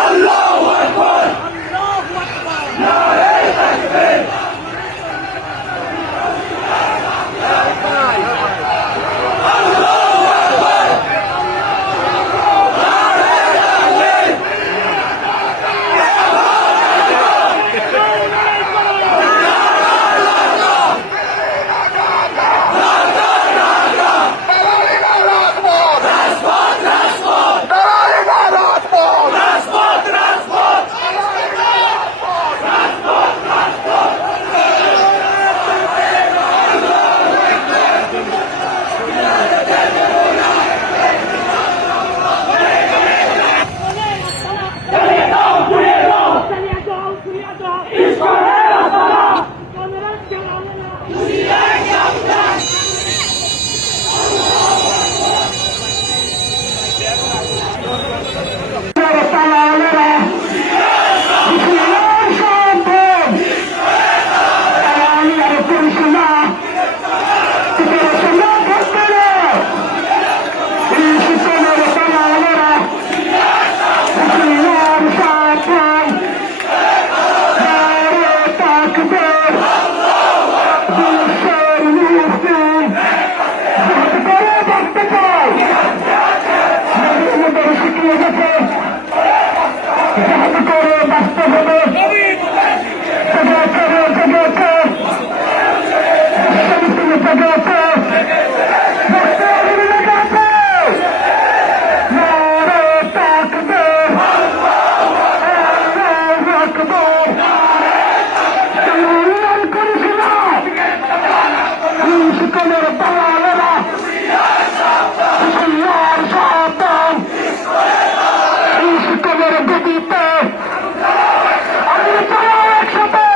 আল্লাহু আকবার নারে তাকবীর একসাথে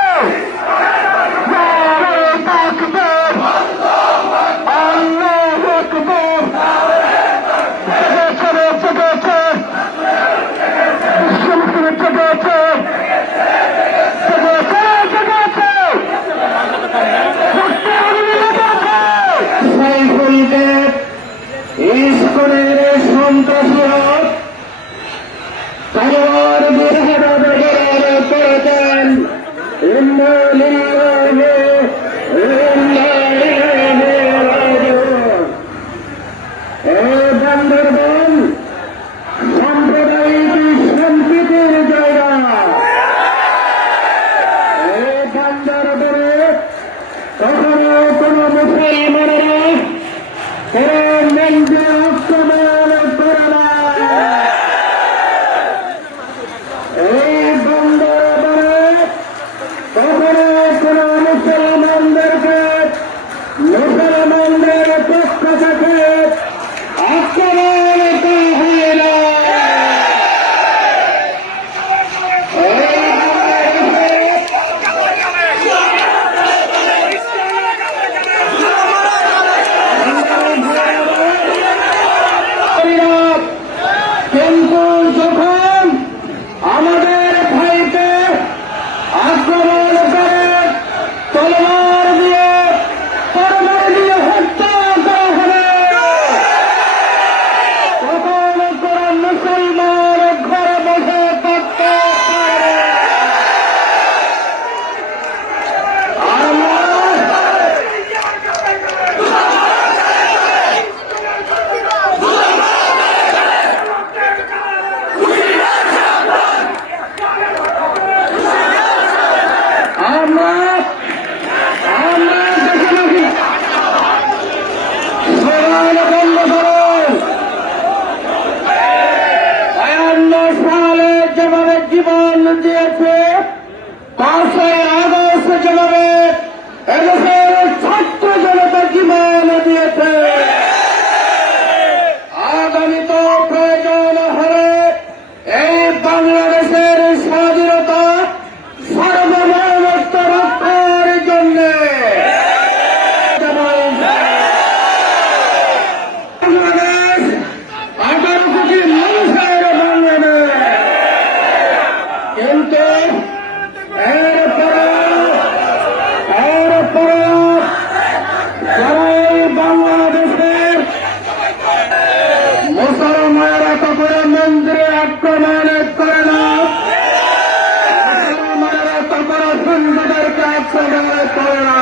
হচ্ছে 5ই আগস্ট যেভাবে এদেশের ছাত্র জনতা জীবন দিয়েছে, আগামী তো প্রয়োজন হলে এই বাংলাদেশের স্বাধীনতা সার্বভৌমত্ব রক্ষার জন্য বাংলাদেশ 18 কোটি মানুষের বাংলাদেশ, কিন্তু এরপরে যারা এই বাংলাদেশের মুসলমানেরা তো করে মন্দিরে আক্রমণ করে না, মুসলমানেরা তো করে হিন্দুদেরকে আক্রমণ করে না।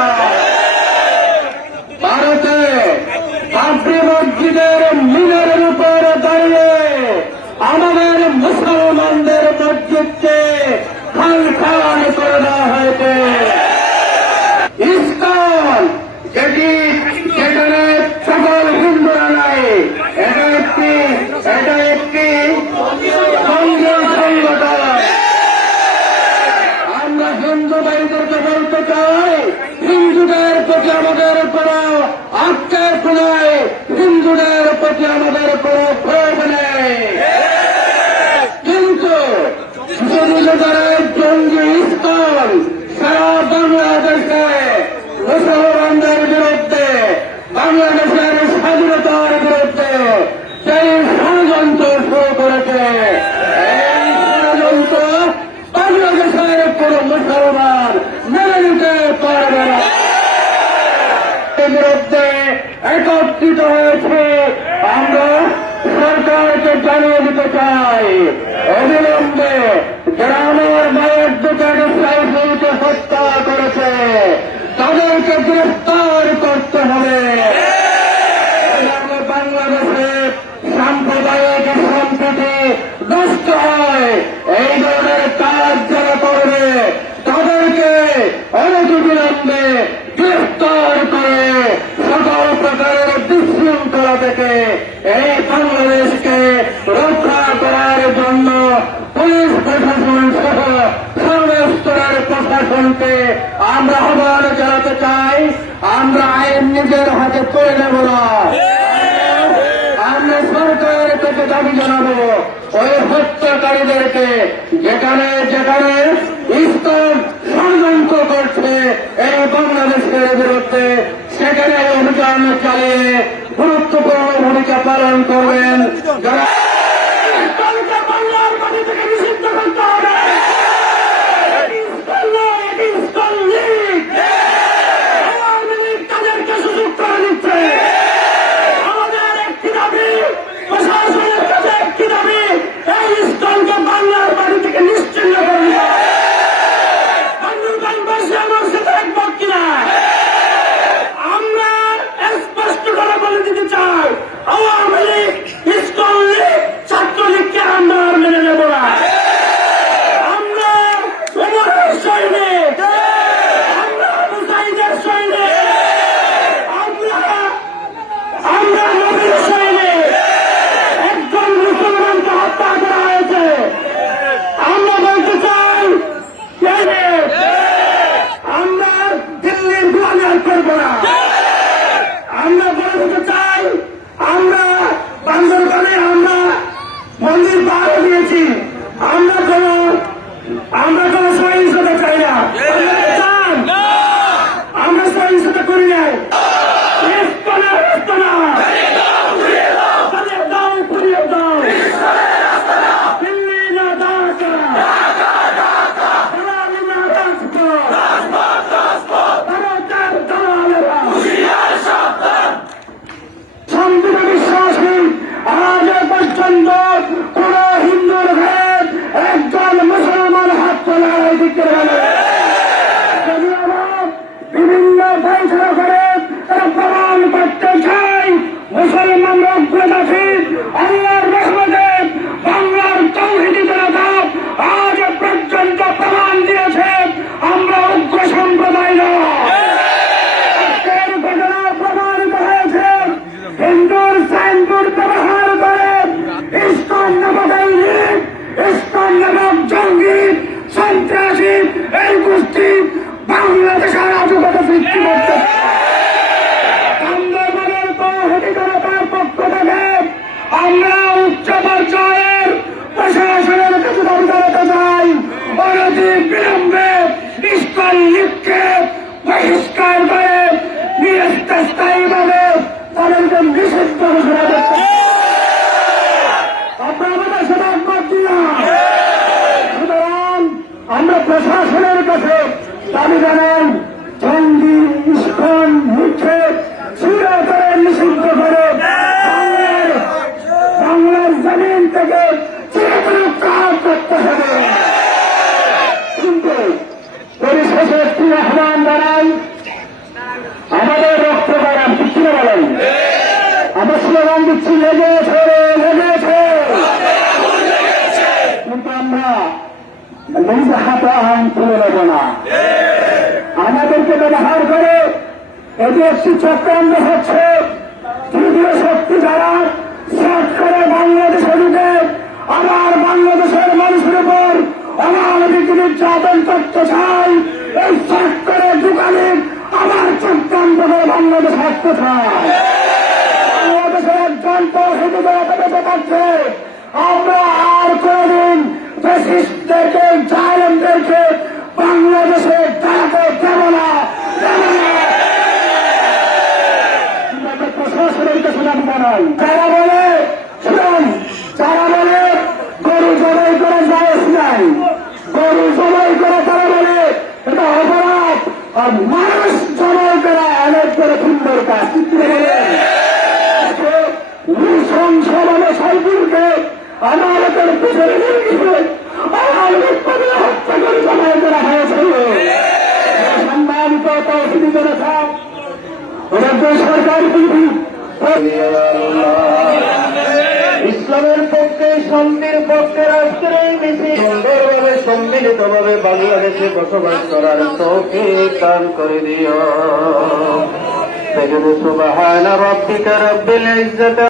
ভারতে বাবরি মসজিদের মিনারের উপর দাঁড়িয়ে আমাদের মুসলমানদের মসজিদকে খান খান করে দেওয়া হয়েছে। ইসকন যেখানে সকল হিন্দুরা নাই, এটা একটি জঙ্গি সংগঠন। আমরা হিন্দু ভাইদেরকে বলতে চাই, হিন্দুদের প্রতি আমাদের কোনো আক্ষেপ নেই, হিন্দুদের প্রতি আমাদের কোনো ক্ষোভ নেই, কিন্তু মুসলমানদের জঙ্গি ইসকন সারা বাংলাদেশে মুসলমানদের বিরুদ্ধে, বাংলাদেশের স্বাধীনতার বিরুদ্ধে সেই ষড়যন্ত্র শুরু করেছে। এই ষড়যন্ত্র বাংলাদেশের কোন মুসলমান মেনে নিতে পারবে না। এর বিরুদ্ধে একত্রিত হয়েছে। আমরা সরকারকে জানিয়ে দিতে চাই, অবিলম্বে যারা আমার মায়ের দোকানে সাইফুলকে হত্যা করেছে তাদেরকে গ্রেফতার করতে হবে। বাংলাদেশে সাম্প্রদায়িক সম্প্রীতি নষ্ট হয়, এই ধরনের কাজ যারা করবে তাদেরকে অনতিবিলম্বে গ্রেফতার করে সকল প্রকারের বিশৃঙ্খলা থেকে এই বাংলাদেশকে রক্ষা করার জন্য পুলিশ প্রশাসন সহ সর্বস্তরের প্রশাসনকে আমরা আহ্বান জানাতে চাই। আমরা আইন নিজের হাতে তুলে নেব না, আমরা সরকারের কাছে দাবি জানাবো ওই হত্যাকারীদেরকে যেখানে যেখানে ইসকন ষড়যন্ত্র করছে এই বাংলাদেশের বিরুদ্ধে, সেখানে অভিযান চালিয়ে গুরুত্বপূর্ণ ভূমিকা পালন করবেন। যারা ইসকনকে বাংলার মাটি থেকে নিষিদ্ধ করতে হবে। ইসকন নয়, এটি ইসকন লীগ। আওয়ামী লীগ তাদেরকে সুযোগ করে দিচ্ছে। আমাদের একটি দাবি, প্রশাসনের কাছে একটি দাবি, এই ইসকনকে বাংলার মাটি থেকে নিশ্চিহ্ন করে দিতে হবে। বাংলাদেশবাসী আমার সাথে একমত কিনা? আমরা স্পষ্ট করে বলে দিতে চাই, আওয়ামী লীগ, ইসকন লীগ, ছাত্রলীগকে আমরা আর মেনে নেব না। আমরা ওমরের সৈনিক, আমরা মুজাহিদের সৈনিক, আমরা নবীর সৈনিক। একজন মুসলমানকে হত্যা করা হয়েছে, আমরা বলতে চাই আমরা দিল্লির গোয়ালিয়ার করব না। আমরা বলতে চাই, আমরা বান্দরবানে আমরা মন্দির পাহাড় দিয়েছি, আমরা কোন সহিংসতা চাই না। চান আমরা সহিংসতা করি নাই। দিল্লি না ঢাকা, সংবিধান বিশ্বাসী আজ পর্যন্ত কোন হিন্দুর ঘরে একজন মুসলমান হাত তোলার দিকে বিভিন্ন বৈঠক করে তারা প্রমাণ করতে চাই অবিলম্বে ইস্কন লীগকে বহিষ্কার করে স্থায়ীভাবে তাদেরকে নিষিদ্ধ ঘোষণা করতে আপনারা আমাদের সাথে একমত দিলাম। সুতরাং আমরা প্রশাসনের কাছে দাবি জানাই, জঙ্গি ইস্কন লীগকে চিরতরে নিষিদ্ধ করে বাংলার জমিন থেকে চিরতরে কাজ করতে হবে। কিন্তু পরিশেষে একটি আহ্বান জানাই, আমাদের রক্ত বাড়ান কিছু বলেন, আমরা স্লোগান দিচ্ছি লেগেছে লেগেছে, কিন্তু আমরা নিজ হাতে আইন তুলে নেব না। আমাদেরকে ব্যবহার করে এটি একটি চক্রান্ত হচ্ছে। তৃতীয় শক্তি যারা সেট করে বাংলাদেশে ঢুকে আবার বাংলাদেশের মানুষের উপর অনাধিক নির্যাতন করতে চায়, এই সেট করে ঢুকালে আবার চক্রান্ত করে বাংলাদেশ আসতে চায়। বাংলাদেশের একজন দেখাচ্ছে আমরা আর কোনদিন ফ্যাসিস্টদেরকে জালেমদেরকে বাংলাদেশে দাঁড়াতে দেব না। প্রশাসনের কাছে দাবি জানাই, যারা বলে শুনুন, যারা বলে গরু জবাই করা জায়েজ নাই, গরু জবাই করা তারা বলে এটা অপরাধ, আর মানুষ জবাই করা অনেক করে সুন্দর কাজ। নৃশংসভাবে সাইফুলকে আদালতের পিছনে নিয়ে গিয়ে আদালতের হত্যা করে জবাই করা হয়েছিল। সম্মানিত তৌহিদি জনতা, সরকার ইসলামের পক্ষে, শান্তির পক্ষে রাষ্ট্রের এই মিছিল সুন্দরভাবে সম্মিলিতভাবে বাংলাদেশে বসবাস করার তৌফিক দান করে দিও। সুবহান রাব্বিকা রাব্বিল ইজ্জাতি